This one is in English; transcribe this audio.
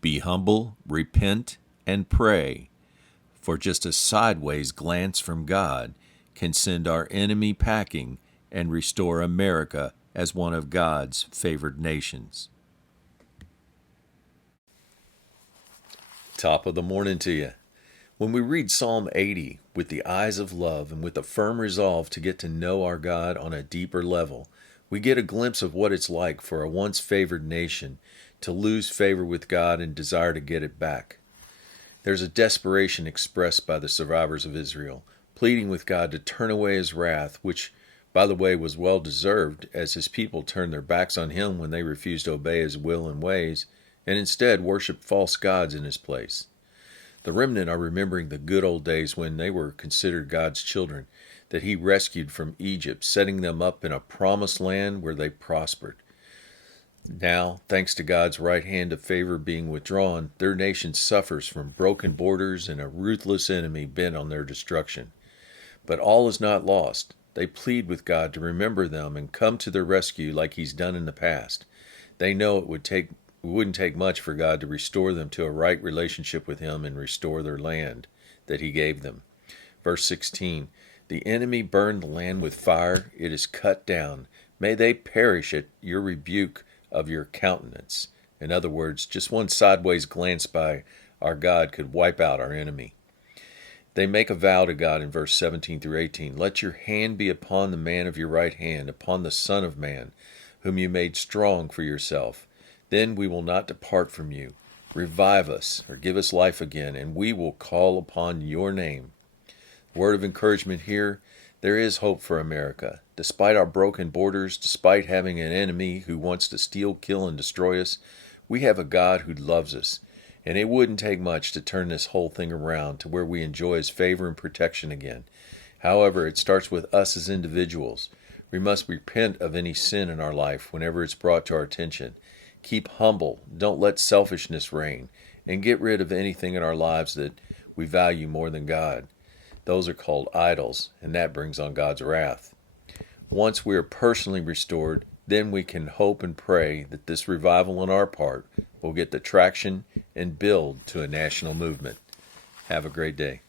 Be humble, repent, and pray, for just a sideways glance from God can send our enemy packing and restore America as one of God's favored nations. Top of the morning to you. When we read Psalm 80 with the eyes of love and with a firm resolve to get to know our God on a deeper level, we get a glimpse of what it's like for a once favored nation to lose favor with God and desire to get it back. There's a desperation expressed by the survivors of Israel, pleading with God to turn away his wrath, which, by the way, was well deserved, as his people turned their backs on him when they refused to obey his will and ways, and instead worshiped false gods in his place. The remnant are remembering the good old days when they were considered God's children, that he rescued from Egypt, setting them up in a promised land where they prospered. Now, thanks to God's right hand of favor being withdrawn, their nation suffers from broken borders and a ruthless enemy bent on their destruction. But all is not lost. They plead with God to remember them and come to their rescue like he's done in the past. They know it wouldn't take much for God to restore them to a right relationship with him and restore their land that he gave them. Verse 16, the enemy burned the land with fire, it is cut down. May they perish at your rebuke of your countenance. In other words, just one sideways glance by our God could wipe out our enemy. They make a vow to God in verse 17 through 18. Let your hand be upon the man of your right hand, upon the Son of Man, whom you made strong for yourself. Then we will not depart from you. Revive us, or give us life again, and we will call upon your name. Word of encouragement here, there is hope for America. Despite our broken borders, despite having an enemy who wants to steal, kill, and destroy us, we have a God who loves us. And it wouldn't take much to turn this whole thing around to where we enjoy his favor and protection again. However, it starts with us as individuals. We must repent of any sin in our life whenever it's brought to our attention. Keep humble, don't let selfishness reign, and get rid of anything in our lives that we value more than God. Those are called idols, and that brings on God's wrath. Once we are personally restored, then we can hope and pray that this revival on our part will get the traction and build to a national movement. Have a great day.